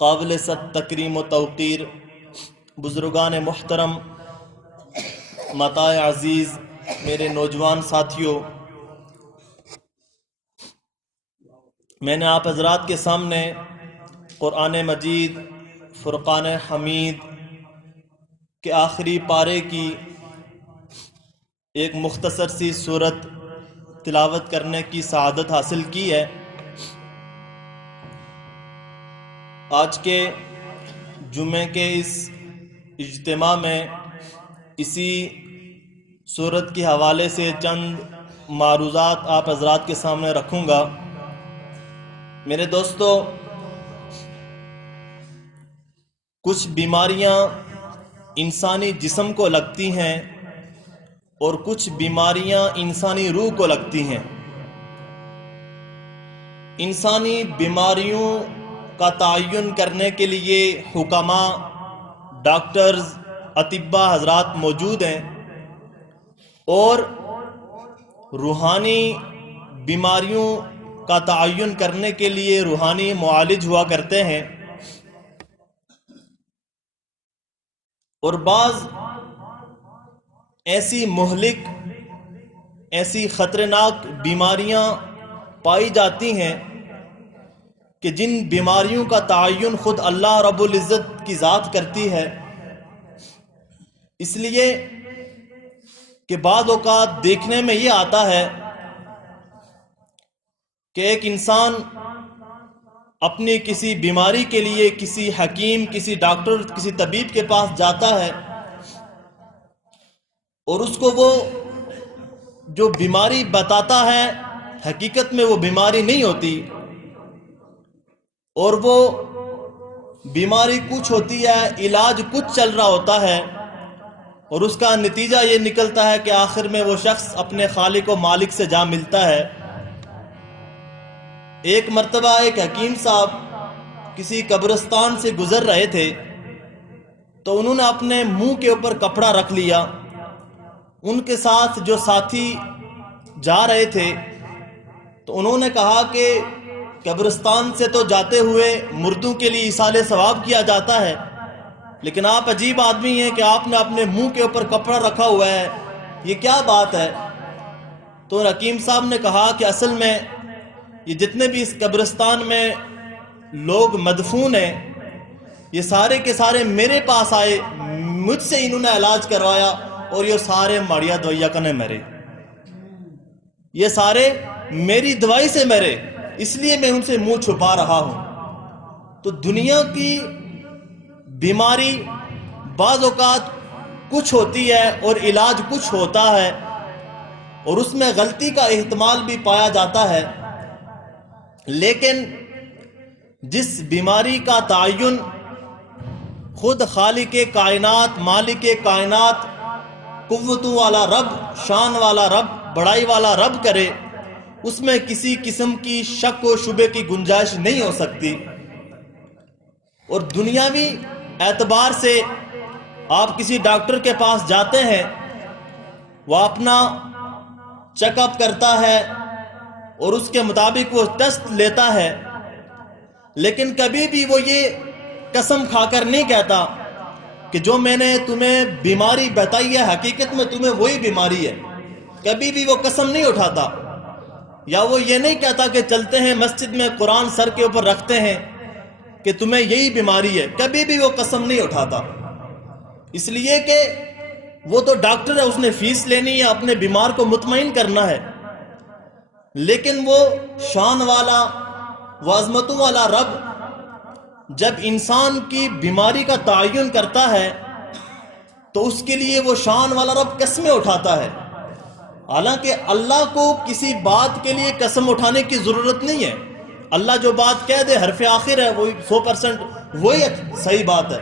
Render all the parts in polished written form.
قابل صد تکریم و توقیر بزرگان محترم، متاع عزیز، میرے نوجوان ساتھیوں، میں نے آپ حضرات کے سامنے قرآن مجید فرقان حمید کے آخری پارے کی ایک مختصر سی صورت تلاوت کرنے کی سعادت حاصل کی ہے۔ آج کے جمعے کے اس اجتماع میں اسی صورت کے حوالے سے چند معروضات آپ حضرات کے سامنے رکھوں گا۔ میرے دوستو، کچھ بیماریاں انسانی جسم کو لگتی ہیں اور کچھ بیماریاں انسانی روح کو لگتی ہیں۔ انسانی بیماریوں کا تعین کرنے کے لیے حکماء، ڈاکٹرز، اطباء حضرات موجود ہیں، اور روحانی بیماریوں کا تعین کرنے کے لیے روحانی معالج ہوا کرتے ہیں۔ اور بعض ایسی مہلک، ایسی خطرناک بیماریاں پائی جاتی ہیں کہ جن بیماریوں کا تعین خود اللہ رب العزت کی ذات کرتی ہے، اس لیے کہ بعض اوقات دیکھنے میں یہ آتا ہے کہ ایک انسان اپنی کسی بیماری کے لیے کسی حکیم، کسی ڈاکٹر، کسی طبیب کے پاس جاتا ہے، اور اس کو وہ جو بیماری بتاتا ہے حقیقت میں وہ بیماری نہیں ہوتی، اور وہ بیماری کچھ ہوتی ہے، علاج کچھ چل رہا ہوتا ہے، اور اس کا نتیجہ یہ نکلتا ہے کہ آخر میں وہ شخص اپنے خالق و مالک سے جا ملتا ہے۔ ایک مرتبہ ایک حکیم صاحب کسی قبرستان سے گزر رہے تھے، تو انہوں نے اپنے منہ کے اوپر کپڑا رکھ لیا۔ ان کے ساتھ جو ساتھی جا رہے تھے تو انہوں نے کہا کہ قبرستان سے تو جاتے ہوئے مردوں کے لیے ایصال ثواب کیا جاتا ہے، لیکن آپ عجیب آدمی ہیں کہ آپ نے اپنے منہ کے اوپر کپڑا رکھا ہوا ہے، یہ کیا بات ہے؟ تو حکیم صاحب نے کہا کہ اصل میں یہ جتنے بھی اس قبرستان میں لوگ مدفون ہیں، یہ سارے کے سارے میرے پاس آئے، مجھ سے انہوں نے علاج کروایا، اور یہ سارے ماڑیا دویا کنے مرے، یہ سارے میری دوائی سے مرے، اس لیے میں ان سے منہ چھپا رہا ہوں۔ تو دنیا کی بیماری بعض اوقات کچھ ہوتی ہے اور علاج کچھ ہوتا ہے، اور اس میں غلطی کا احتمال بھی پایا جاتا ہے، لیکن جس بیماری کا تعین خود خالق کائنات، مالک کائنات، قوتوں والا رب، شان والا رب، بڑائی والا رب کرے، اس میں کسی قسم کی شک و شبے کی گنجائش نہیں ہو سکتی۔ اور دنیاوی اعتبار سے آپ کسی ڈاکٹر کے پاس جاتے ہیں، وہ اپنا چیک اپ کرتا ہے اور اس کے مطابق وہ ٹیسٹ لیتا ہے، لیکن کبھی بھی وہ یہ قسم کھا کر نہیں کہتا کہ جو میں نے تمہیں بیماری بتائی ہے حقیقت میں تمہیں وہی بیماری ہے، کبھی بھی وہ قسم نہیں اٹھاتا۔ یا وہ یہ نہیں کہتا کہ چلتے ہیں مسجد میں قرآن سر کے اوپر رکھتے ہیں کہ تمہیں یہی بیماری ہے، کبھی بھی وہ قسم نہیں اٹھاتا، اس لیے کہ وہ تو ڈاکٹر ہے، اس نے فیس لینی ہے، اپنے بیمار کو مطمئن کرنا ہے۔ لیکن وہ شان والا، وہ عظمتوں والا رب جب انسان کی بیماری کا تعین کرتا ہے تو اس کے لیے وہ شان والا رب قسمیں اٹھاتا ہے، حالانکہ اللہ کو کسی بات کے لیے قسم اٹھانے کی ضرورت نہیں ہے۔ اللہ جو بات کہہ دے حرف آخر ہے، وہی 100% وہی صحیح بات ہے،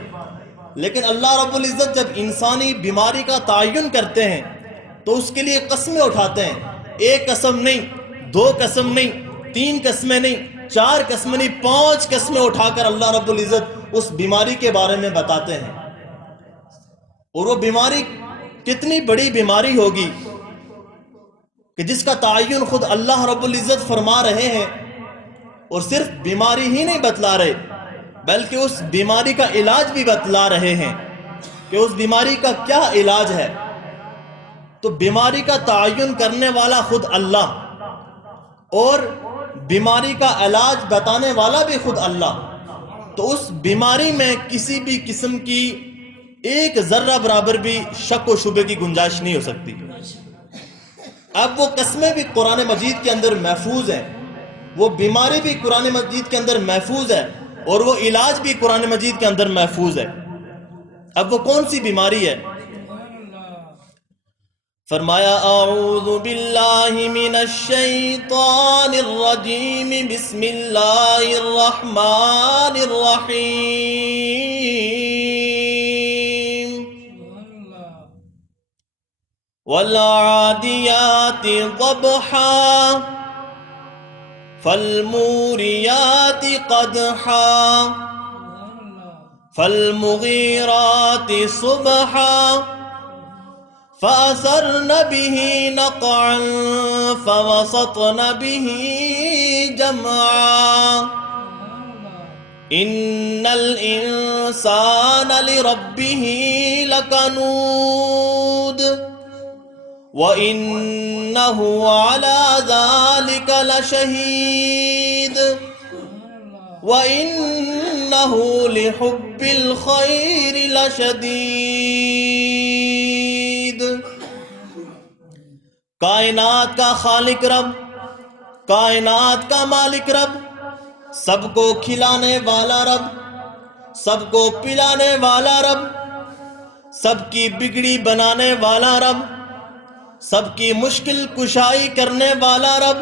لیکن اللہ رب العزت جب انسانی بیماری کا تعین کرتے ہیں تو اس کے لیے قسمیں اٹھاتے ہیں، ایک قسم نہیں، 2 قسم نہیں، 3 قسمیں نہیں، 4 قسمیں نہیں، 5 قسمیں اٹھا کر اللہ رب العزت اس بیماری کے بارے میں بتاتے ہیں۔ اور وہ بیماری کتنی بڑی بیماری ہوگی کہ جس کا تعین خود اللہ رب العزت فرما رہے ہیں، اور صرف بیماری ہی نہیں بتلا رہے بلکہ اس بیماری کا علاج بھی بتلا رہے ہیں کہ اس بیماری کا کیا علاج ہے۔ تو بیماری کا تعین کرنے والا خود اللہ اور بیماری کا علاج بتانے والا بھی خود اللہ، تو اس بیماری میں کسی بھی قسم کی ایک ذرہ برابر بھی شک و شبے کی گنجائش نہیں ہو سکتی۔ اب وہ قسمیں بھی قرآن مجید کے اندر محفوظ ہیں، وہ بیماری بھی قرآن مجید کے اندر محفوظ ہے، اور وہ علاج بھی قرآن مجید کے اندر محفوظ ہے۔ اب وہ کون سی بیماری ہے؟ فرمایا اعوذ باللہ من الشیطان الرجیم بسم اللہ الرحمن الرحیم والعادیات ضبحا فالموریات قدحا فالمغیرات صبحا فأثرن به نقعا فوسطن به جمعا إن الإنسان لربه لكنود وإنه على ذلك لشهيد وَإِنَّهُ لِحُبِّ الْخَيْرِ لَشَدِيدٌ۔ کائنات کا خالق رب، کائنات کا مالک رب، سب کو کھلانے والا رب، سب کو پلانے والا رب، سب کی بگڑی بنانے والا رب، سب کی مشکل کشائی کرنے والا رب،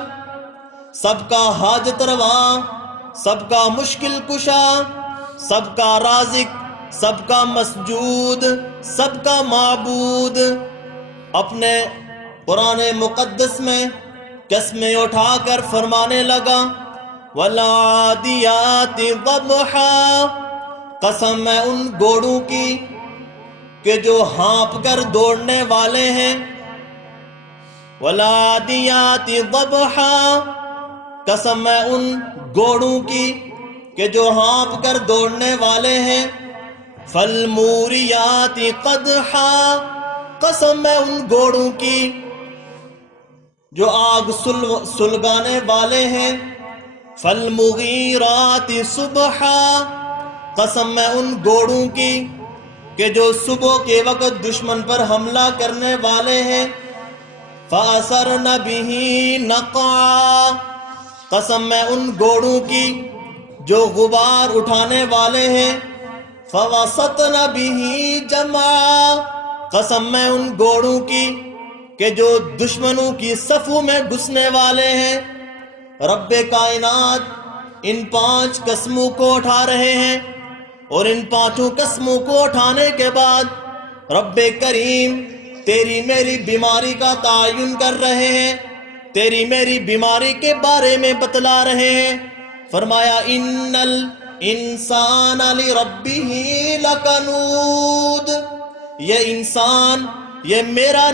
سب کا حاجت روا، سب کا مشکل کشا، سب کا رازق، سب کا مسجود، سب کا معبود، اپنے قرآن مقدس میں قسمیں اٹھا کر فرمانے لگا والعادیات ضبحا، قسم ہے ان گھوڑوں کی کہ جو ہانپ کر دوڑنے والے ہیں، والعادیات ضبحا، قسم ہے ان گھوڑوں کی کہ جو ہانپ کر دوڑنے والے ہیں، فالموریات قدحا، قسم ہے ان گھوڑوں کی جو آگ سلگانے والے ہیں، فالمغیرات صبحا، قسم ہے ان گھوڑوں کی کہ جو صبح کے وقت دشمن پر حملہ کرنے والے ہیں، فَأَثَرْنَ بِهِ نَقْعًا، قسم ہے ان گھوڑوں کی جو غبار اٹھانے والے ہیں، فَوَسَطْنَ بِهِ جَمْعًا، قسم ہے ان گھوڑوں کی کہ جو دشمنوں کی صفوں میں گھسنے والے ہیں۔ رب کائنات ان 5 قسموں کو اٹھا رہے ہیں، اور ان 5 قسموں کو اٹھانے کے بعد رب کریم تیری میری بیماری کا تعین کر رہے ہیں، تیری میری بیماری کے بارے میں بتلا رہے ہیں۔ فرمایا ان الانسان لربہ لکنود، یہ انسان، یہ میرا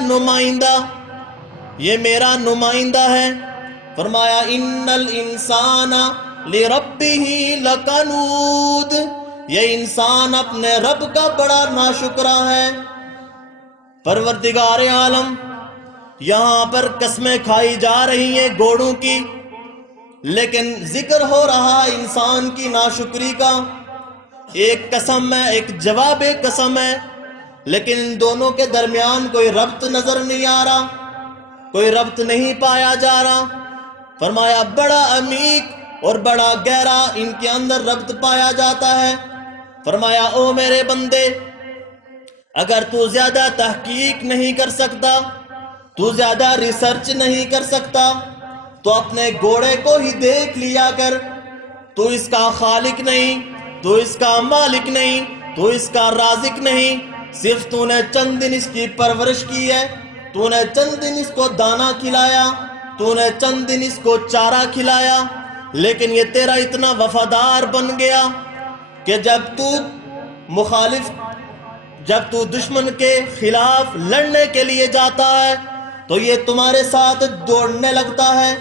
نمائندہ ہے۔ فرمایا ان الانسان لربہ لکنود، یہ انسان اپنے رب کا بڑا ناشکرا ہے۔ پروردگار عالم، یہاں پر قسمیں کھائی جا رہی ہیں گھوڑوں کی، لیکن ذکر ہو رہا ہے انسان کی ناشکری کا۔ ایک قسم ہے، ایک جواب قسم ہے، لیکن ان دونوں کے درمیان کوئی ربط نظر نہیں آ رہا، کوئی ربط نہیں پایا جا رہا۔ فرمایا بڑا عمیق اور بڑا گہرا ان کے اندر ربط پایا جاتا ہے۔ فرمایا او میرے بندے، اگر تو زیادہ تحقیق نہیں کر سکتا، تو زیادہ ریسرچ نہیں کر سکتا، تو اپنے گھوڑے کو ہی دیکھ لیا کر۔ تو اس کا خالق نہیں، تو اس کا مالک نہیں، تو اس کا رازق نہیں، صرف تو نے چند دن اس کی پرورش کی ہے، تو نے چند دن اس کو دانا کھلایا، تو نے چند دن اس کو چارہ کھلایا، لیکن یہ تیرا اتنا وفادار بن گیا کہ جب تو دشمن کے خلاف لڑنے کے لیے جاتا ہے تو یہ تمہارے ساتھ دوڑنے لگتا ہے،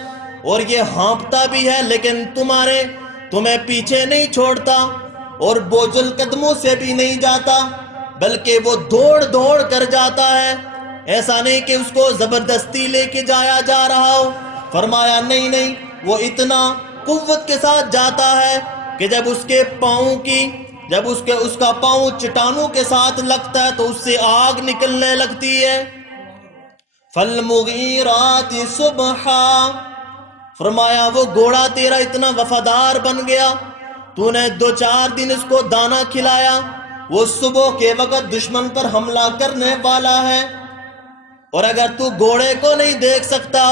اور یہ ہانپتا بھی ہے، لیکن تمہیں پیچھے نہیں چھوڑتا۔ اور بوجھل قدموں سے بھی نہیں جاتا، بلکہ وہ دوڑ دوڑ کر جاتا ہے، ایسا نہیں کہ اس کو زبردستی لے کے جایا جا رہا ہو۔ فرمایا نہیں نہیں، وہ اتنا قوت کے ساتھ جاتا ہے کہ جب اس کا پاؤں چٹانوں کے ساتھ لگتا ہے تو اس سے آگ نکلنے لگتی ہے۔ فالمغیرات صبحا، فرمایا وہ گھوڑا تیرا اتنا وفادار بن گیا، تو نے 2-4 دن اس کو دانا کھلایا، وہ صبح کے وقت دشمن پر حملہ کرنے والا ہے۔ اور اگر تو گھوڑے کو نہیں دیکھ سکتا،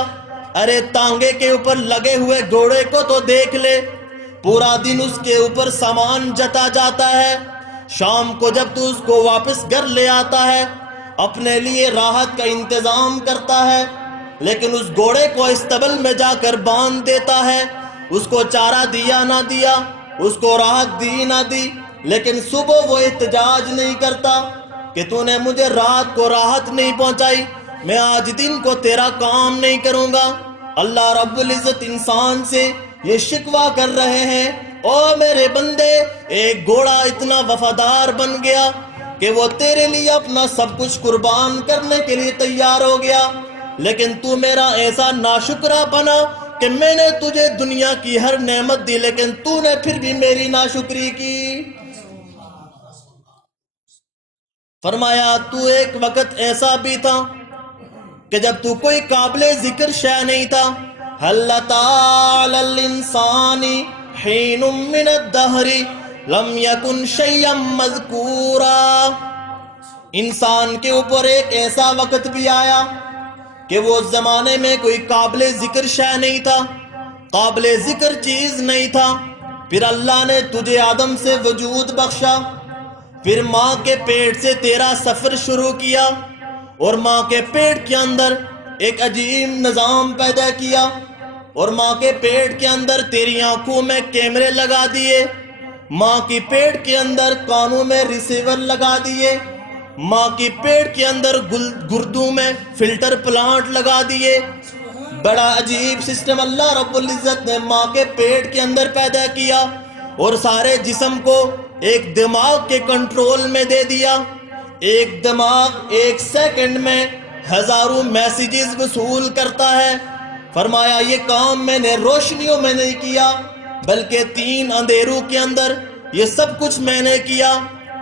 ارے تانگے کے اوپر لگے ہوئے گھوڑے کو تو دیکھ لے، پورا دن اس کے اوپر سامان جتا جاتا ہے، شام کو جب تو اس کو واپس گھر لے آتا ہے، اپنے لیے راحت کا انتظام کرتا ہے، لیکن اس گھوڑے کو استبل میں جا کر باندھ دیتا ہے، اس کو چارہ دیا نہ دیا، اس کو راحت دی نہ دی، لیکن صبح وہ احتجاج نہیں کرتا کہ تو نے مجھے رات کو راحت نہیں پہنچائی، میں آج دن کو تیرا کام نہیں کروں گا۔ اللہ رب العزت انسان سے یہ شکوہ کر رہے ہیں، او میرے بندے، ایک گھوڑا اتنا وفادار بن گیا کہ وہ تیرے لیے اپنا سب کچھ قربان کرنے کے لیے تیار ہو گیا، لیکن تو میرا ایسا ناشکرہ بنا کہ میں نے تجھے دنیا کی ہر نعمت دی، لیکن تو نے پھر بھی میری ناشکری کی۔ فرمایا تو ایک وقت ایسا بھی تھا کہ جب تو کوئی قابل ذکر شے نہیں تھا۔ هل أتى على الإنسان حين من الدهر لم يكن شيئا مذكورا، انسان کے اوپر ایک ایسا وقت بھی آیا کہ وہ زمانے میں کوئی قابل ذکر شے نہیں تھا، قابل ذکر چیز نہیں تھا، پھر اللہ نے تجھے آدم سے وجود بخشا، پھر ماں کے پیٹ سے تیرا سفر شروع کیا، اور ماں کے پیٹ کے اندر ایک عجیب نظام پیدا کیا، اور ماں کے پیٹ کے اندر تیری آنکھوں میں کیمرے لگا دیے، ماں کی پیٹ کے اندر کانوں میں ریسیور لگا دیے، ماں کی پیٹ کے اندر گردوں میں فلٹر پلانٹ لگا دیے۔ بڑا عجیب سسٹم اللہ رب العزت نے ماں کے پیٹ کے اندر پیدا کیا، اور سارے جسم کو ایک دماغ کے کنٹرول میں دے دیا۔ ایک دماغ 1 سیکنڈ میں ہزاروں میسیجز وصول کرتا ہے۔ فرمایا یہ کام میں نے روشنیوں میں نہیں کیا، بلکہ 3 اندھیروں کے اندر یہ سب کچھ میں نے کیا،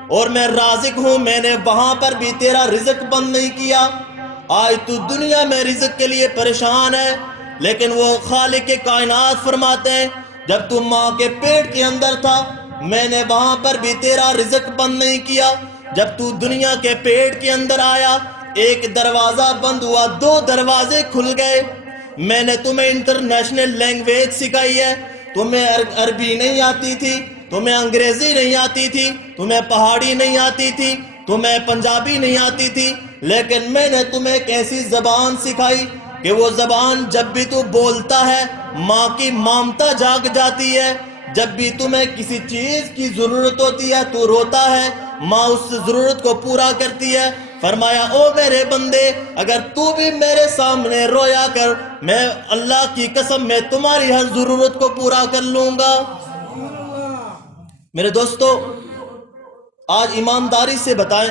اور میں رازق ہوں، میں نے وہاں پر بھی تیرا رزق بند نہیں کیا۔ آج تو دنیا میں رزق کے لیے پریشان ہے، لیکن وہ خالق کائنات فرماتے ہیں جب تو ماں کے پیٹ کے اندر تھا میں نے وہاں پر بھی تیرا رزق بند نہیں کیا۔ جب تو دنیا کے پیٹ کے اندر آیا، ایک دروازہ بند ہوا، 2 دروازے کھل گئے۔ میں نے تمہیں انٹرنیشنل لینگویج سکھائی ہے، تمہیں عربی نہیں آتی تھی، تمہیں انگریزی نہیں آتی تھی، تمہیں پہاڑی نہیں آتی تھی، تمہیں پنجابی نہیں آتی تھی، لیکن میں نے تمہیں ایک ایسی زبان سکھائی کہ وہ زبان جب بھی تو بولتا ہے ماں کی مامتا جاگ جاتی ہے، جب بھی تمہیں کسی چیز کی ضرورت ہوتی ہے تو روتا ہے، ماں اس ضرورت کو پورا کرتی ہے۔ فرمایا او میرے بندے، اگر تو بھی میرے سامنے رویا کر، میں اللہ کی قسم میں تمہاری ہر ضرورت کو پورا کر لوں گا۔ میرے دوستو، آج ایمانداری سے بتائیں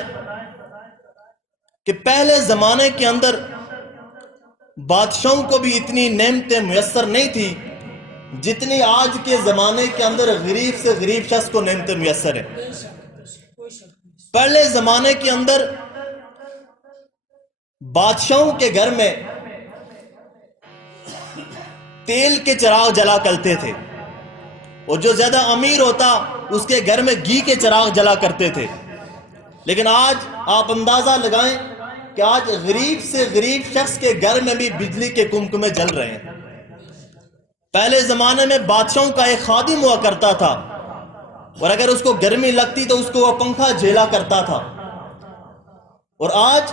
کہ پہلے زمانے کے اندر بادشاہوں کو بھی اتنی نعمتیں میسر نہیں تھی جتنی آج کے زمانے کے اندر غریب سے غریب شخص کو نعمتیں میسر ہیں۔ پہلے زمانے کے اندر بادشاہوں کے گھر میں تیل کے چراغ جلا کرتے تھے، اور جو زیادہ امیر ہوتا اس کے گھر میں گھی کے چراغ جلا کرتے تھے، لیکن آج آپ اندازہ لگائیں کہ آج غریب سے غریب شخص کے گھر میں بھی بجلی کے کمکمے جل رہے ہیں۔ پہلے زمانے میں بادشاہوں کا ایک خادم ہوا کرتا تھا، اور اگر اس کو گرمی لگتی تو اس کو وہ پنکھا جھیلا کرتا تھا، اور آج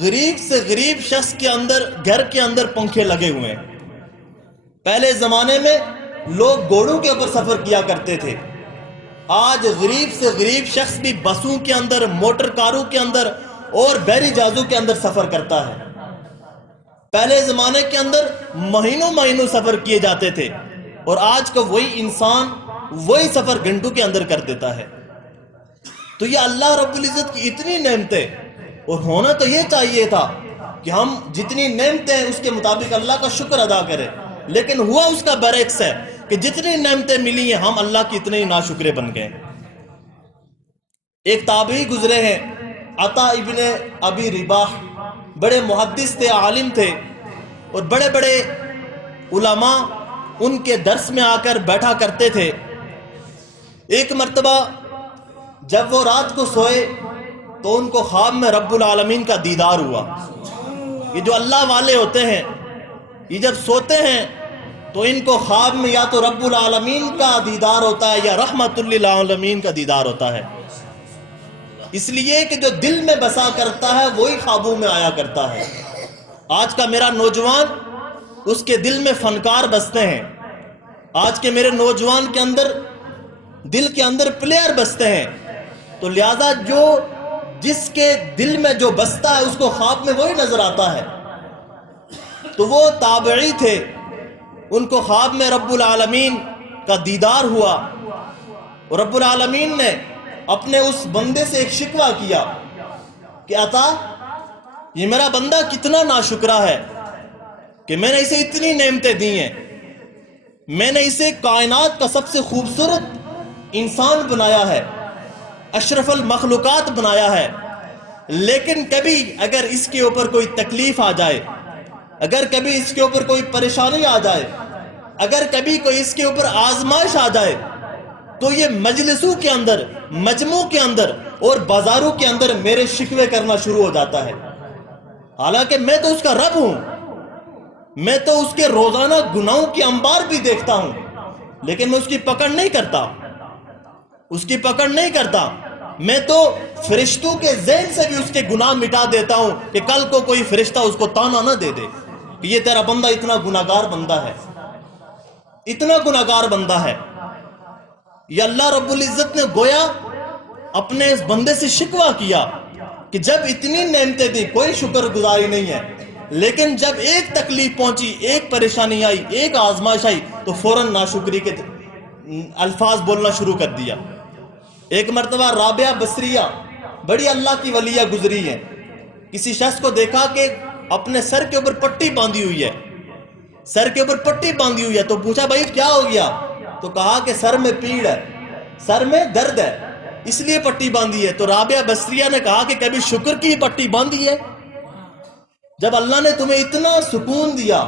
غریب سے غریب شخص کے اندر گھر کے اندر پنکھے لگے ہوئے ہیں۔ پہلے زمانے میں لوگ گھوڑوں کے اوپر سفر کیا کرتے تھے، آج غریب سے غریب شخص بھی بسوں کے اندر، موٹر کاروں کے اندر اور بحری جہازوں کے اندر سفر کرتا ہے۔ پہلے زمانے کے اندر مہینوں مہینوں سفر کیے جاتے تھے، اور آج کا وہی انسان وہی سفر گھنٹوں کے اندر کر دیتا ہے۔ تو یہ اللہ رب العزت کی اتنی نعمتیں، اور ہونا تو یہ چاہیے تھا کہ ہم جتنی نعمتیں ہیں اس کے مطابق اللہ کا شکر ادا کریں، لیکن ہوا اس کا برعکس ہے کہ جتنی نعمتیں ملی ہیں ہم اللہ کی اتنے ہی ناشکرے بن گئے۔ ایک تابعی گزرے ہیں عطا ابن ابی رباح، بڑے محدث تھے، عالم تھے، اور بڑے بڑے علماء ان کے درس میں آ کر بیٹھا کرتے تھے۔ ایک مرتبہ جب وہ رات کو سوئے تو ان کو خواب میں رب العالمین کا دیدار ہوا۔ یہ جو اللہ والے ہوتے ہیں یہ جب سوتے ہیں تو ان کو خواب میں یا تو رب العالمین کا دیدار ہوتا ہے یا رحمت للعالمین کا دیدار ہوتا ہے، اس لیے کہ جو دل میں بسا کرتا ہے وہی خوابوں میں آیا کرتا ہے۔ آج کا میرا نوجوان، اس کے دل میں فنکار بستے ہیں، آج کے میرے نوجوان کے اندر دل کے اندر پلیئر بستے ہیں، تو لہذا جو جس کے دل میں جو بستا ہے اس کو خواب میں وہی نظر آتا ہے۔ تو وہ تابعی تھے، ان کو خواب میں رب العالمین کا دیدار ہوا، اور رب العالمین نے اپنے اس بندے سے ایک شکوہ کیا کہ عطا، یہ میرا بندہ کتنا ناشکرا ہے کہ میں نے اسے اتنی نعمتیں دی ہیں، میں نے اسے کائنات کا سب سے خوبصورت انسان بنایا ہے، اشرف المخلوقات بنایا ہے، لیکن کبھی اگر اس کے اوپر کوئی تکلیف آ جائے، اگر کبھی اس کے اوپر کوئی پریشانی آ جائے، اگر کبھی کوئی اس کے اوپر آزمائش آ جائے، تو یہ مجلسوں کے اندر، مجموع کے اندر اور بازاروں کے اندر میرے شکوے کرنا شروع ہو جاتا ہے۔ حالانکہ میں تو اس کا رب ہوں، میں تو اس کے روزانہ گناہوں کی انبار بھی دیکھتا ہوں، لیکن میں اس کی پکڑ نہیں کرتا، اس کی پکڑ نہیں کرتا۔ میں تو فرشتوں کے ذہن سے بھی اس کے گناہ مٹا دیتا ہوں کہ کل کو کوئی فرشتہ اس کو تانا نہ دے دے کہ یہ تیرا بندہ اتنا گناہگار بندہ ہے، اتنا گناہگار بندہ ہے۔ یہ اللہ رب العزت نے گویا اپنے اس بندے سے شکوہ کیا کہ جب اتنی نعمتیں دی کوئی شکر گزاری نہیں ہے، لیکن جب ایک تکلیف پہنچی، ایک پریشانی آئی، ایک آزمائش آئی تو فوراً ناشکری کے الفاظ بولنا شروع کر دیا۔ ایک مرتبہ رابعہ بصریہ بڑی اللہ کی ولیہ گزری ہے، کسی شخص کو دیکھا کہ اپنے سر کے اوپر پٹی باندھی ہوئی ہے، سر کے اوپر پٹی باندھی ہوئی ہے، تو پوچھا بھائی کیا ہو گیا؟ تو کہا کہ سر میں پیڑ ہے، سر میں درد ہے، اس لیے پٹی باندھی ہے۔ تو رابعہ بصریہ نے کہا کہ کبھی شکر کی پٹی باندھی ہے؟ جب اللہ نے تمہیں اتنا سکون دیا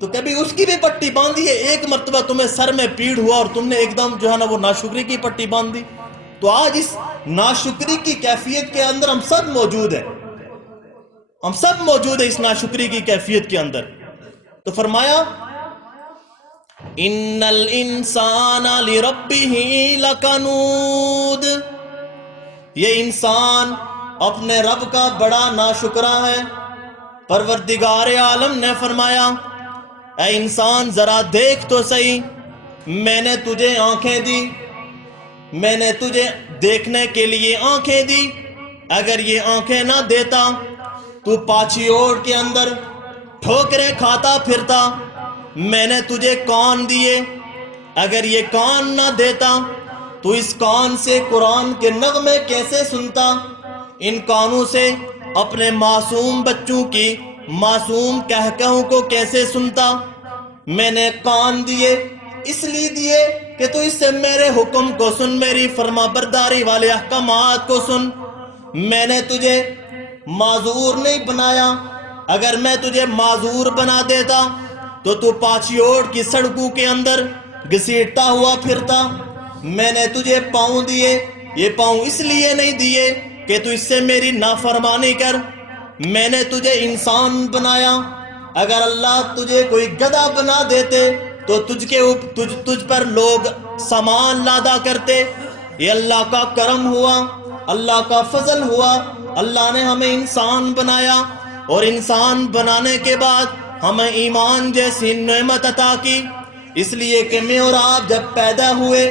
تو کبھی اس کی بھی پٹی باندھی ہے؟ ایک مرتبہ تمہیں سر میں پیڑ ہوا اور تم نے ایک دم جو ہے نا وہ ناشکری کی پٹی باندھی۔ تو آج اس ناشکری کی کیفیت کے اندر ہم سب موجود ہیں، ہم سب موجود ہیں اس ناشکری کی کیفیت کے اندر۔ تو فرمایا ان الانسان لربہ لکنود، یہ انسان اپنے رب کا بڑا ناشکرا ہے۔ پروردگار عالم نے فرمایا اے انسان ذرا دیکھ تو صحیح، میں نے تجھے آنکھیں دی، میں نے تجھے دیکھنے کے لیے آنکھیں دی، اگر یہ آنکھیں نہ دیتا تو پاچھی اوڑ کے اندر ٹھوکریں کھاتا پھرتا۔ میں نے تجھے کان دیے، اگر یہ کان نہ دیتا تو اس کان سے قرآن کے نغمے کیسے سنتا، ان کانوں سے اپنے معصوم بچوں کی معصوم کہکہوں کو کیسے سنتا۔ میں نے کان دیے اس لیے دیے کہ تو اس سے میرے حکم کو سن، میری فرما برداری والے احکامات کو سن۔ میں نے تجھے معذور نہیں بنایا، اگر میں تجھے معذور بنا دیتا تو پاچھی اوڑ کی سڑکوں کے اندر گھسیٹتا ہوا پھرتا۔ میں نے تجھے پاؤں دیے، یہ پاؤں اس لیے نہیں دیے کہ تو اس سے میری نافرمانی کر۔ میں نے تجھے انسان بنایا، اگر اللہ تجھے کوئی گدھا بنا دیتے تو تجھ پر لوگ سامان لادا کرتے۔ یہ اللہ کا کرم ہوا، اللہ کا فضل ہوا، اللہ نے ہمیں انسان بنایا، اور انسان بنانے کے بعد ہمیں ایمان جیسی نعمت عطا کی، اس لیے کہ میں اور آپ جب پیدا ہوئے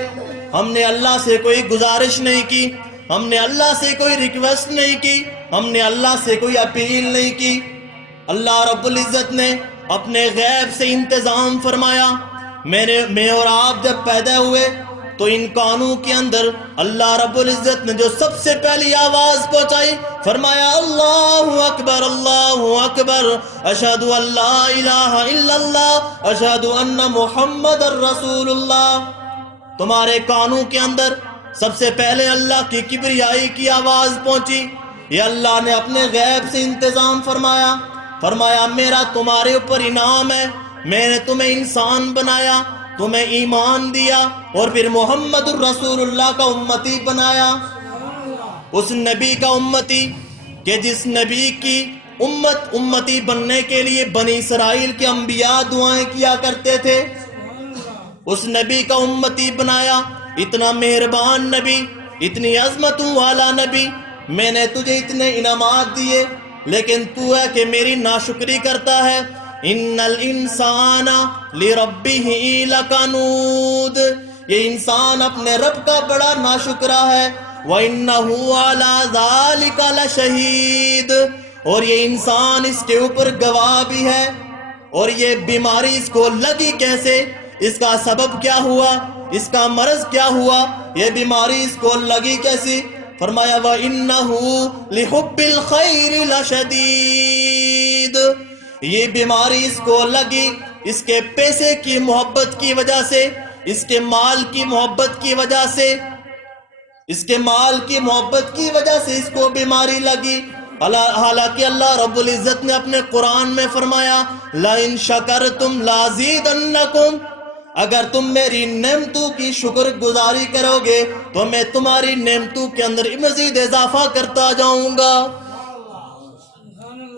ہم نے اللہ سے کوئی گزارش نہیں کی، ہم نے اللہ سے کوئی ریکویسٹ نہیں کی، ہم نے اللہ سے کوئی اپیل نہیں کی۔ اللہ رب العزت نے اپنے غیب سے انتظام فرمایا۔ میں اور آپ جب پیدا ہوئے تو ان کانوں کے اندر اللہ رب العزت نے جو سب سے پہلی آواز پہنچائی، فرمایا اللہ اکبر، اشہد ان لا الہ الا اللہ، اشہد ان محمد الرسول اللہ۔ تمہارے کانوں کے اندر سب سے پہلے اللہ کی کبریائی کی آواز پہنچی۔ یہ اللہ نے اپنے غیب سے انتظام فرمایا میرا تمہارے اوپر انعام ہے، میں نے تمہیں انسان بنایا، تمہیں ایمان دیا، اور پھر محمد الرسول اللہ کا امتی بنایا، اس نبی کا امتی کہ جس نبی کی امتی بننے کے لیے بنی اسرائیل کے انبیاء دعائیں کیا کرتے تھے، اس نبی کا امتی بنایا۔ اتنا مہربان نبی، اتنی عظمتوں والا نبی، میں نے تجھے اتنے انعامات دیے، لیکن تو ہے کہ میری ناشکری کرتا ہے۔ ان الانسان لربہ لکنود، یہ انسان اپنے رب کا بڑا ناشکرا ہے۔ وَإِنَّهُ عَلَى ذَلِكَ لَشَهِيدٌ، اور یہ انسان اس کے اوپر گواہ بھی ہے۔ اور یہ بیماری اس کو لگی کیسے، اس کا سبب کیا ہوا، اس کا مرض کیا ہوا، یہ بیماری اس کو لگی کیسی؟ فرمایا وَإِنَّهُ لِحُبِّ الْخَيْرِ لَشَدِيدٌ، یہ بیماری اس کو لگی اس کے پیسے کی محبت کی وجہ سے، اس کے مال کی محبت کی وجہ سے، اس کے مال کی محبت کی وجہ سے اس کو بیماری لگی۔ حالانکہ اللہ رب العزت نے اپنے قرآن میں فرمایا لَإِن شَكَرْتُمْ لَأَزِيدَنَّكُمْ، اگر تم میری نعمتوں کی شکر گزاری کرو گے تو میں تمہاری نعمتوں کے اندر مزید اضافہ کرتا جاؤں گا۔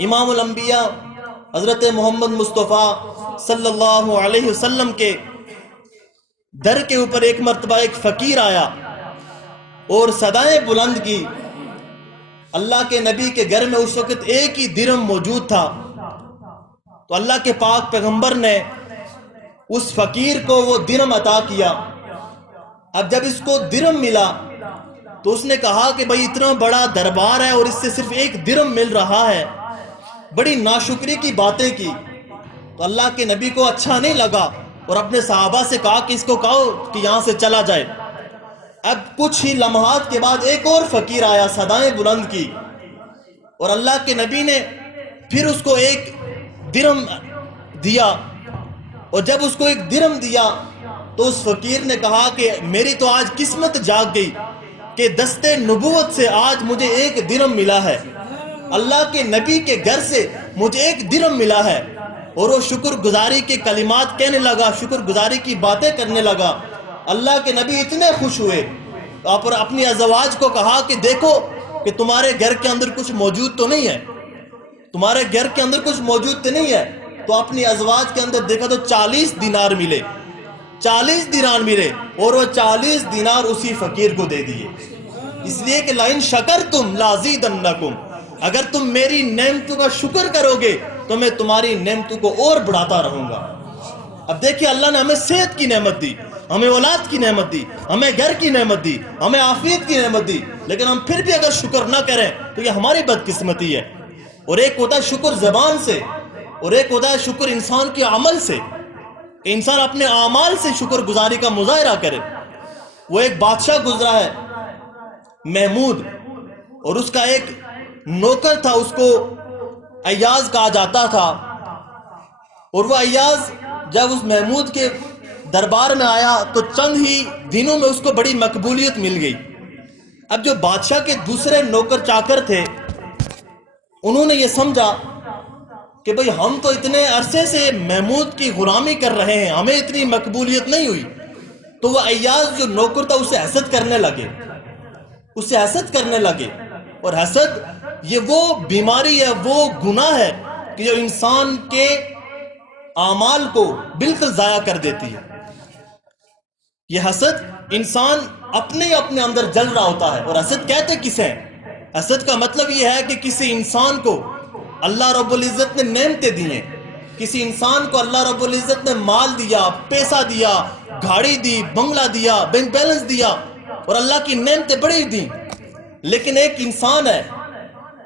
امام الانبیاء حضرت محمد مصطفیٰ صلی اللہ علیہ وسلم کے در کے اوپر ایک مرتبہ ایک فقیر آیا اور صدائیں بلند کی۔ اللہ کے نبی کے گھر میں اس وقت ایک ہی درہم موجود تھا، تو اللہ کے پاک پیغمبر نے اس فقیر کو وہ درہم عطا کیا۔ اب جب اس کو درہم ملا تو اس نے کہا کہ بھئی اتنا بڑا دربار ہے اور اس سے صرف ایک درہم مل رہا ہے، بڑی ناشکری کی باتیں کی۔ تو اللہ کے نبی کو اچھا نہیں لگا اور اپنے صحابہ سے کہا کہ اس کو کہو کہ یہاں سے چلا جائے۔ اب کچھ ہی لمحات کے بعد ایک اور فقیر آیا، صدائیں بلند کی، اور اللہ کے نبی نے پھر اس کو ایک درہم دیا، اور جب اس کو ایک درہم دیا تو اس فقیر نے کہا کہ میری تو آج قسمت جاگ گئی کہ دستے نبوت سے آج مجھے ایک درہم ملا ہے، اللہ کے نبی کے گھر سے مجھے ایک درہم ملا ہے۔ اور وہ شکر گزاری کے کلمات کہنے لگا، شکر گزاری کی باتیں کرنے لگا۔ اللہ کے نبی اتنے خوش ہوئے، اور اپنی ازواج کو کہا کہ دیکھو کہ تمہارے گھر کے اندر کچھ موجود تو نہیں ہے، تمہارے گھر کے اندر کچھ موجود تو نہیں ہے۔ تو اپنی ازواج کے اندر دیکھا تو 40 دینار ملے، 40 دینار ملے، اور وہ 40 دینار اسی فقیر کو دے دیے، اس لیے کہ لَإِن شَكَرْتُمْ لَأَزِيدَنَّكُمْ، اگر تم میری نعمتوں کا شکر کرو گے تو میں تمہاری نعمتوں کو اور بڑھاتا رہوں گا۔ اب دیکھیں اللہ نے ہمیں صحت کی نعمت دی، ہمیں اولاد کی نعمت دی، ہمیں گھر کی نعمت دی، ہمیں عافیت کی نعمت دی، لیکن ہم پھر بھی اگر شکر نہ کریں تو یہ ہماری بدقسمتی ہے۔ اور ایک ہوتا ہے شکر زبان سے، اور ایک ہوتا ہے شکر انسان کے عمل سے، کہ انسان اپنے اعمال سے شکر گزاری کا مظاہرہ کرے۔ وہ ایک بادشاہ گزرا ہے محمود، اور اس کا ایک نوکر تھا، اس کو ایاز کہا جاتا تھا، اور وہ ایاز جب اس محمود کے دربار میں آیا تو چند ہی دنوں میں اس کو بڑی مقبولیت مل گئی۔ اب جو بادشاہ کے دوسرے نوکر چاکر تھے انہوں نے یہ سمجھا کہ بھئی ہم تو اتنے عرصے سے محمود کی غلامی کر رہے ہیں، ہمیں اتنی مقبولیت نہیں ہوئی، تو وہ ایاز جو نوکر تھا اسے حسد کرنے لگے، اسے حسد کرنے لگے۔ اور حسد یہ وہ بیماری ہے، وہ گناہ ہے کہ جو انسان کے اعمال کو بالکل ضائع کر دیتی ہے۔ یہ حسد انسان اپنے اندر جل رہا ہوتا ہے، اور حسد کہتے کسے ہیں؟ حسد کا مطلب یہ ہے کہ کسی انسان کو اللہ رب العزت نے نعمتیں دی ہیں، کسی انسان کو اللہ رب العزت نے مال دیا، پیسہ دیا، گاڑی دی، بنگلہ دیا، بینک بیلنس دیا، اور اللہ کی نعمتیں بڑی دی، لیکن ایک انسان ہے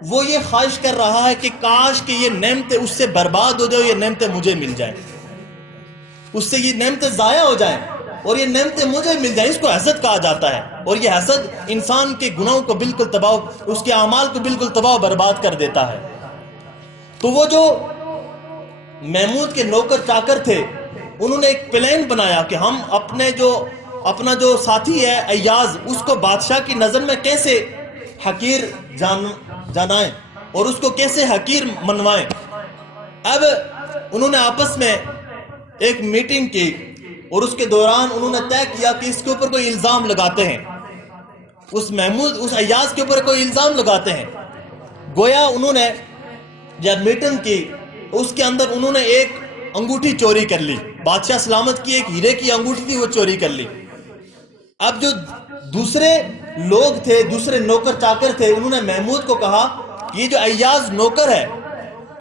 وہ یہ خواہش کر رہا ہے کہ کاش کہ یہ نعمتیں اس سے برباد ہو جائے، یہ نعمتیں مجھے مل جائیں، اس سے یہ نعمتیں ضائع ہو جائیں۔ اور یہ نعمتیں مجھے مل جائیں، اس کو حسد کہا جاتا ہے. اور یہ حسد انسان کے گناہوں کو بالکل تباہ، اس کے اعمال کو بالکل تباہ و برباد کر دیتا ہے. تو وہ جو محمود کے نوکر چاکر تھے انہوں نے ایک پلان بنایا کہ ہم اپنا جو ساتھی ہے ایاز، اس کو بادشاہ کی نظر میں کیسے حقیر جانائیں اور اس کو کیسے حقیر منوائیں. اب انہوں نے آپس میں ایک میٹنگ کی اور اس کے دوران انہوں نے طے کیا کہ اس کے اوپر کوئی الزام لگاتے ہیں، اس ایاز کے اوپر کوئی الزام لگاتے ہیں. گویا انہوں نے جب میٹنگ کی اس کے اندر انہوں نے ایک انگوٹھی چوری کر لی، بادشاہ سلامت کی ایک ہیرے کی انگوٹھی تھی، وہ چوری کر لی. اب جو دوسرے لوگ تھے، دوسرے نوکر چاکر تھے، انہوں نے محمود کو کہا یہ جو ایاز نوکر ہے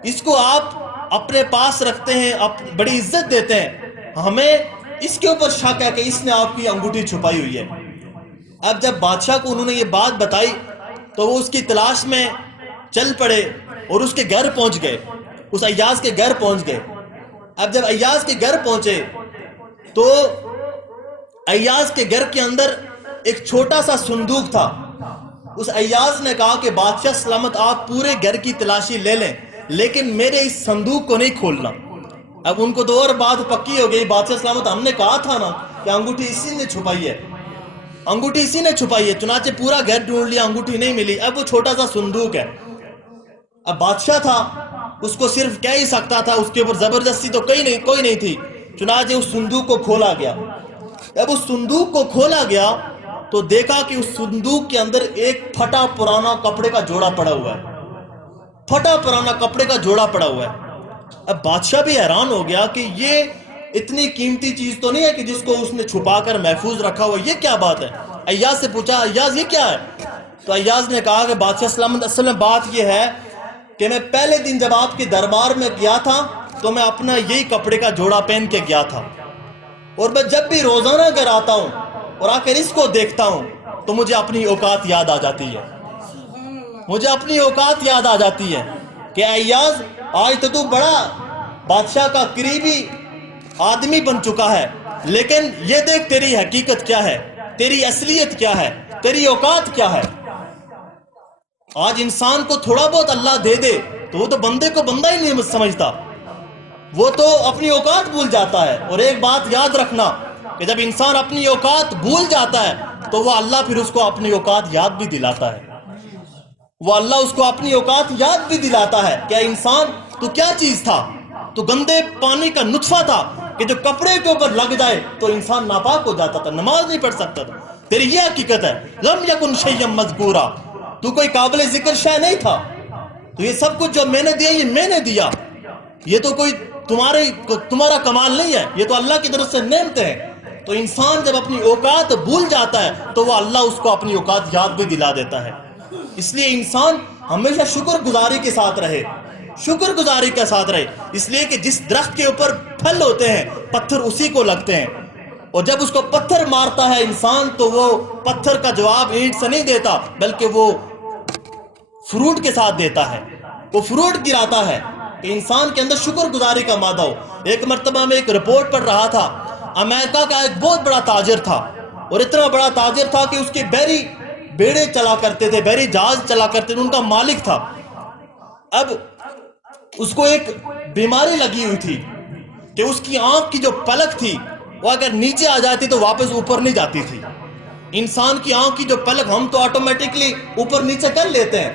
اس کو آپ اپنے پاس رکھتے ہیں، بڑی عزت دیتے ہیں، ہمیں اس کے اوپر شک ہے کہ اس نے آپ کی انگوٹھی چھپائی ہوئی ہے. اب جب بادشاہ کو انہوں نے یہ بات بتائی تو وہ اس کی تلاش میں چل پڑے اور اس کے گھر پہنچ گئے، اس ایاز کے گھر پہنچ گئے. اب جب ایاز کے گھر پہنچے تو ایاز کے گھر کے اندر ایک چھوٹا سا صندوق تھا. اس ایاز نے کہا کہ بادشاہ سلامت آپ پورے گھر کی تلاشی لے لیں لیکن میرے اس صندوق کو نہیں کھولنا. اب ان کو تو اور بات پکی ہو گئی، بادشاہ سلامت ہم نے کہا تھا نا کہ انگوٹھی اسی نے چھپائی ہے، انگوٹھی اسی نے چھپائی ہے. چنانچہ پورا گھر ڈھونڈ لیا، انگوٹھی نہیں ملی. اب وہ چھوٹا سا صندوق ہے. اب بادشاہ تھا، اس کو صرف کہہ ہی سکتا تھا، اس کے اوپر زبردستی تو کوئی نہیں تھی. چنانچہ اس صندوق کو کھولا گیا. اب اس صندوق کو کھولا گیا تو دیکھا کہ اس صندوق کے اندر ایک پھٹا پرانا کپڑے کا جوڑا پڑا ہوا ہے، پھٹا پرانا کپڑے کا جوڑا پڑا ہوا ہے. اب بادشاہ بھی حیران ہو گیا کہ یہ اتنی قیمتی چیز تو نہیں ہے کہ جس کو اس نے چھپا کر محفوظ رکھا ہوا، یہ کیا بات ہے؟ ایاز سے پوچھا ایاز یہ کیا ہے؟ تو ایاز نے کہا کہ بادشاہ سلامت اصل میں بات یہ ہے کہ میں پہلے دن جب آپ کے دربار میں گیا تھا تو میں اپنا یہی کپڑے کا جوڑا پہن کے گیا تھا، اور میں جب بھی روزانہ گھر آتا ہوں اور آ کر اس کو دیکھتا ہوں تو مجھے اپنی اوقات یاد آ جاتی ہے، مجھے اپنی اوقات یاد آ جاتی ہے کہ ایاز آج تو بڑا بادشاہ کا قریبی آدمی بن چکا ہے، لیکن یہ دیکھ تیری حقیقت کیا ہے، تیری اصلیت کیا ہے، تیری اوقات کیا ہے. آج انسان کو تھوڑا بہت اللہ دے دے تو وہ تو بندے کو بندہ ہی نہیں سمجھتا، وہ تو اپنی اوقات بھول جاتا ہے. اور ایک بات یاد رکھنا کہ جب انسان اپنی اوقات بھول جاتا ہے تو وہ اللہ پھر اس کو اپنی اوقات یاد بھی دلاتا ہے، وہ اللہ اس کو اپنی اوقات یاد بھی دلاتا ہے کہ انسان تو کیا چیز تھا، تو گندے پانی کا نطفہ تھا کہ جو کپڑے کے اوپر لگ جائے تو انسان ناپاک ہو جاتا تھا، نماز نہیں پڑھ سکتا تھا. تیری یہ حقیقت ہے، لم یکن شیئا مذکورا، تو کوئی قابل ذکر شے نہیں تھا. تو یہ سب کچھ جو میں نے دیا یہ میں نے دیا، یہ تو کوئی تمہارا کمال نہیں ہے، یہ تو اللہ کی طرف سے نعمتیں ہیں. تو انسان جب اپنی اوقات بھول جاتا ہے تو وہ اللہ اس کو اپنی اوقات یاد بھی دلا دیتا ہے. اس لیے انسان ہمیشہ شکر گزاری کے ساتھ رہے، شکر گزاری کے ساتھ رہے. اس لیے کہ جس درخت کے اوپر پھل ہوتے ہیں پتھر اسی کو لگتے ہیں، اور جب اس کو پتھر مارتا ہے انسان تو وہ پتھر کا جواب اینٹ سے نہیں دیتا بلکہ وہ فروٹ کے ساتھ دیتا ہے، وہ فروٹ گراتا ہے کہ انسان کے اندر شکر گزاری کا مادہ ہو. ایک مرتبہ میں ایک رپورٹ پڑھ رہا تھا، امریکہ کا ایک بہت بڑا تاجر تھا، اور اتنا بڑا تاجر تھا کہ اس کے بحری بیڑے چلا کرتے تھے، بحری جہاز چلا کرتے تھے، ان کا مالک تھا. اب اس کو ایک بیماری لگی ہوئی تھی کہ اس کی آنکھ کی جو پلک تھی وہ اگر نیچے آ جاتی تو واپس اوپر نہیں جاتی تھی. انسان کی آنکھ کی جو پلک ہم تو آٹومیٹکلی اوپر نیچے کر لیتے ہیں،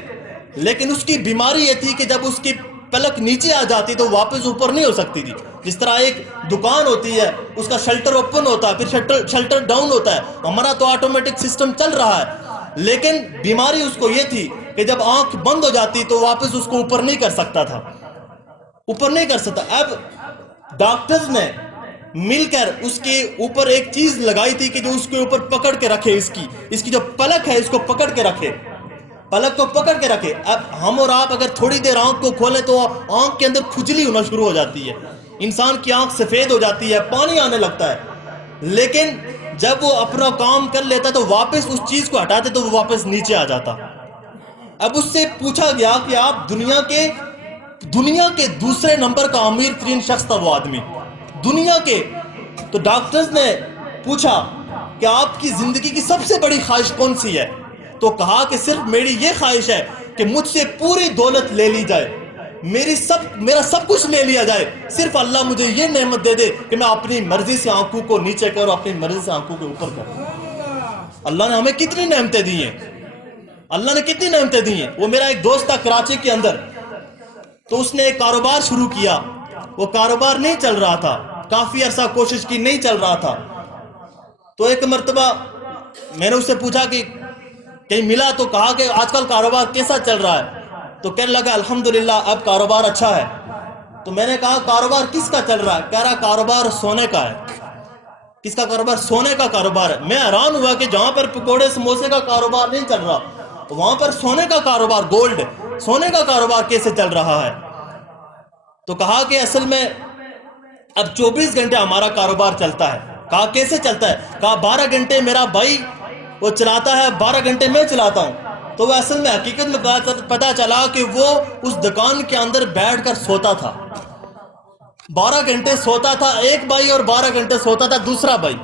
لیکن اس کی بیماری یہ تھی کہ جب اس کی پلک نیچے آ جاتی تو واپس اوپر نہیں ہو سکتی تھی. جس طرح ایک دکان ہوتی ہے، اس کا شلٹر اوپن ہوتا ہے پھر شلٹر ڈاؤن ہوتا ہے، ہمارا تو آٹومیٹک سسٹم چل رہا ہے، لیکن بیماری اس کو یہ تھی کہ جب آنکھ بند ہو جاتی تو واپس اس کو اوپر نہیں کر سکتا تھا، اوپر نہیں کر سکتا. اب ڈاکٹرز نے مل کر اس کے اوپر ایک چیز لگائی تھی کہ جو اس کے اوپر پکڑ کے رکھے، اس کی جو پلک ہے اس کو پکڑ کے رکھے، پلک کو پکڑ کے رکھے. اب ہم اور آپ اگر تھوڑی دیر آنکھ کو کھولیں تو آنکھ کے اندر کھجلی ہونا شروع ہو جاتی ہے، انسان کی آنکھ سفید ہو جاتی ہے، پانی آنے لگتا ہے، لیکن جب وہ اپنا کام کر لیتا تو واپس اس چیز کو ہٹاتے تو وہ واپس نیچے آ جاتا. اب اس سے پوچھا گیا کہ آپ دنیا کے دوسرے نمبر کا امیر ترین شخص تھا وہ آدمی دنیا کے. تو ڈاکٹرز نے پوچھا کہ آپ کی زندگی کی سب سے بڑی خواہش کون سی ہے؟ تو کہا کہ صرف میری یہ خواہش ہے کہ مجھ سے پوری دولت لے لی جائے، میرا سب کچھ لے لیا جائے، صرف اللہ مجھے یہ نعمت دے دے کہ میں اپنی مرضی سے آنکھوں کو نیچے کروں، اپنی مرضی سے آنکھوں کے اوپر کروں۔ اللہ نے ہمیں کتنی نعمتیں دی ہیں، اللہ نے کتنی نعمتیں دی ہیں۔ وہ میرا ایک دوست تھا کراچی کے اندر، تو اس نے ایک کاروبار شروع کیا، وہ کاروبار نہیں چل رہا تھا، کافی عرصہ کوشش کی، نہیں چل رہا تھا۔ تو ایک مرتبہ میں نے اس سے پوچھا کہ کہیں ملا، تو کہا کہ آج کل کاروبار کیسا چل رہا ہے؟ تو کہنے لگا الحمدللہ اب کاروبار اچھا ہے۔ تو میں نے کہا کاروبار کس کا چل رہا ہے؟ کہہ رہا کاروبار سونے کا ہے۔ کس کا کاروبار؟ سونے کا کاروبار ہے۔ میں حیران ہوا کہ جہاں پر پکوڑے سموسے کا کاروبار نہیں چل رہا، وہاں پر سونے کا کاروبار، گولڈ سونے کا کاروبار کیسے چل رہا ہے؟ تو کہا کہ اصل میں اب 24 گھنٹے ہمارا کاروبار چلتا ہے۔ کہا کیسے چلتا ہے؟ کہا 12 گھنٹے میرا بھائی وہ چلاتا ہے، 12 گھنٹے میں چلاتا ہوں۔ تو وہ اصل میں حقیقت میں پتا چلا کہ وہ اس دکان کے اندر بیٹھ کر سوتا تھا، 12 گھنٹے سوتا تھا ایک بھائی اور 12 گھنٹے سوتا تھا دوسرا بھائی۔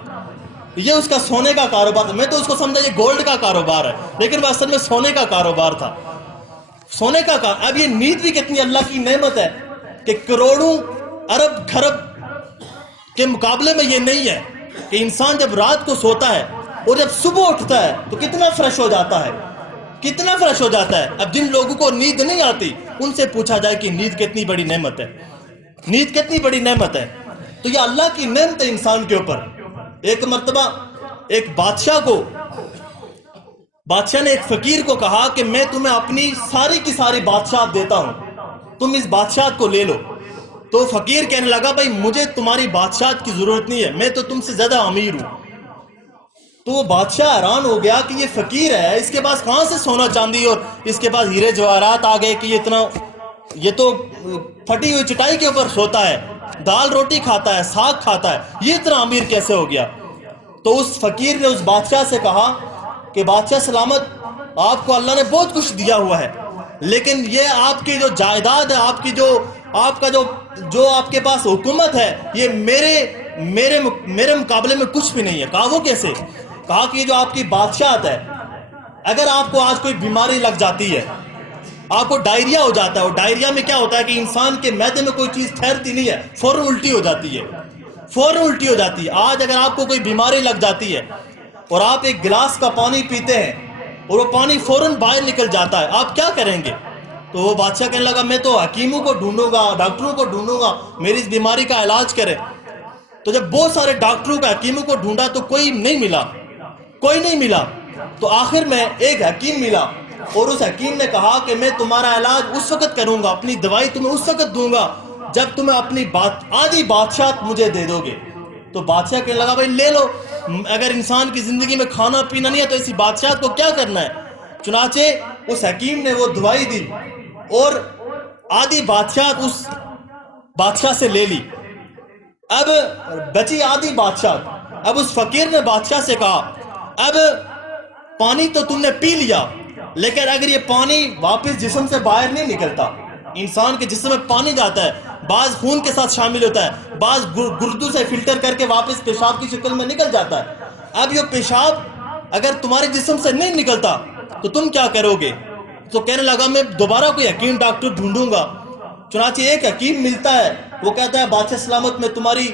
یہ اس کا سونے کا کاروبار تھا۔ میں تو اس کو سمجھا یہ گولڈ کا کاروبار ہے، لیکن وہ اصل میں سونے کا کاروبار تھا، سونے کا اب یہ نیند بھی کتنی اللہ کی نعمت ہے کہ کروڑوں ارب کھرب کے مقابلے میں یہ نہیں ہے کہ انسان جب رات کو سوتا ہے اور جب صبح اٹھتا ہے تو کتنا فریش ہو جاتا ہے، کتنا فریش ہو جاتا ہے۔ اب جن لوگوں کو نیند نہیں آتی ان سے پوچھا جائے کہ نیند کتنی بڑی نعمت ہے، نیند کتنی بڑی نعمت ہے۔ تو یہ اللہ کی نعمت ہے انسان کے اوپر۔ ایک مرتبہ ایک بادشاہ نے ایک فقیر کو کہا کہ میں تمہیں اپنی ساری کی ساری بادشاہت دیتا ہوں، تم اس بادشاہت کو لے لو۔ تو فقیر کہنے لگا بھائی مجھے تمہاری بادشاہت کی ضرورت نہیں ہے، میں تو تم سے زیادہ امیر ہوں۔ تو وہ بادشاہ حیران ہو گیا کہ یہ فقیر ہے، اس کے پاس کہاں سے سونا چاندی اور اس کے پاس ہیرے جواہرات آ گئے کہ یہ تو پھٹی ہوئی چٹائی کے اوپر سوتا ہے، دال روٹی کھاتا ہے، ساگ کھاتا ہے، یہ اتنا امیر کیسے ہو گیا؟ تو اس فقیر نے اس بادشاہ سے کہا کہ بادشاہ سلامت، آپ کو اللہ نے بہت کچھ دیا ہوا ہے، لیکن یہ آپ کی جو جائیداد ہے، آپ کا جو آپ کے پاس حکومت ہے، یہ میرے مقابلے میں کچھ بھی نہیں ہے۔ کہا وہ کیسے؟ کہا کہ یہ جو آپ کی بادشاہت ہے، اگر آپ کو آج کوئی بیماری لگ جاتی ہے، آپ کو ڈائریا ہو جاتا ہے، اور ڈائریا میں کیا ہوتا ہے کہ انسان کے معدے میں کوئی چیز ٹھہرتی نہیں ہے، فوراً الٹی ہو جاتی ہے، فوراً الٹی ہو جاتی ہے۔ آج اگر آپ کو کوئی بیماری لگ جاتی ہے اور آپ ایک گلاس کا پانی پیتے ہیں اور وہ پانی فوراً باہر نکل جاتا ہے، آپ کیا کریں گے؟ تو وہ بادشاہ کہنے لگا میں تو حکیموں کو ڈھونڈوں گا، ڈاکٹروں کو ڈھونڈوں گا، میری اس بیماری کا علاج کرے۔ تو جب بہت سارے ڈاکٹروں کا حکیموں کو ڈھونڈا تو کوئی نہیں ملا۔ تو آخر میں ایک حکیم ملا، اور اس حکیم نے کہا کہ میں تمہارا علاج اس وقت کروں گا، اپنی دوائی تمہیں اس وقت دوں گا جب تمہیں اپنی آدھی بادشاہت مجھے دے دو گے۔ تو بادشاہ کہنے لگا بھائی لے لو، اگر انسان کی زندگی میں کھانا پینا نہیں ہے تو اسی بادشاہت کو کیا کرنا ہے؟ چنانچہ اس حکیم نے وہ دوائی دی اور آدھی بادشاہت اس بادشاہ سے لے لی۔ اب بچی آدھی بادشاہت۔ اب اس فقیر نے بادشاہ سے کہا اب پانی تو تم نے پی لیا، لیکن اگر یہ پانی واپس جسم سے باہر نہیں نکلتا، انسان کے جسم میں پانی جاتا ہے، بعض خون کے ساتھ شامل ہوتا ہے، بعض گردوں سے فلٹر کر کے واپس پیشاب کی شکل میں نکل جاتا ہے۔ اب یہ پیشاب اگر تمہارے جسم سے نہیں نکلتا تو تم کیا کرو گے؟ تو کہنے لگا میں دوبارہ کوئی حکیم ڈاکٹر ڈھونڈوں گا۔ چنانچہ ایک حکیم ملتا ہے، وہ کہتا ہے بادشاہ سلامت میں تمہاری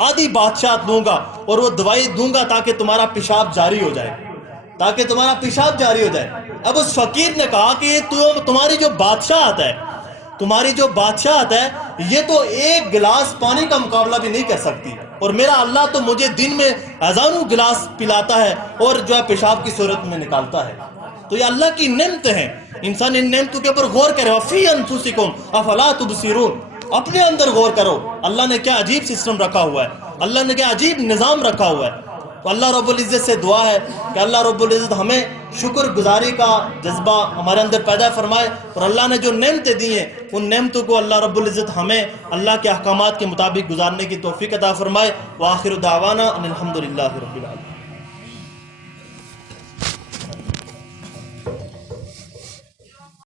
آدھی بادشاہت دوں گا اور وہ دوائی دوں گا تاکہ تمہارا پیشاب جاری ہو جائے، اب اس فقیر نے کہا کہ تمہاری جو بادشاہت ہے یہ تو ایک گلاس پانی کا مقابلہ بھی نہیں کر سکتی، اور میرا اللہ تو مجھے دن میں ہزاروں گلاس پلاتا ہے اور جو ہے پیشاب کی صورت میں نکالتا ہے۔ تو یہ اللہ کی نعمتیں ہیں، انسان ان نعمتوں کے اوپر غور کرے۔ وَفِي أَنفُسِكُمْ أَفَلَا تُبْصِرُونَ، اپنے اندر غور کرو، اللہ نے کیا عجیب سسٹم رکھا ہوا ہے، اللہ نے کیا عجیب نظام رکھا ہوا ہے۔ تو اللہ رب العزت سے دعا ہے کہ اللہ رب العزت ہمیں شکر گزاری کا جذبہ ہمارے اندر پیدا فرمائے، اور اللہ نے جو نعمتیں دی ہیں ان نعمتوں کو اللہ رب العزت ہمیں اللہ کے احکامات کے مطابق گزارنے کی توفیق عطا فرمائے۔ وآخر دعوانا ان الحمد للہ رب العالمین۔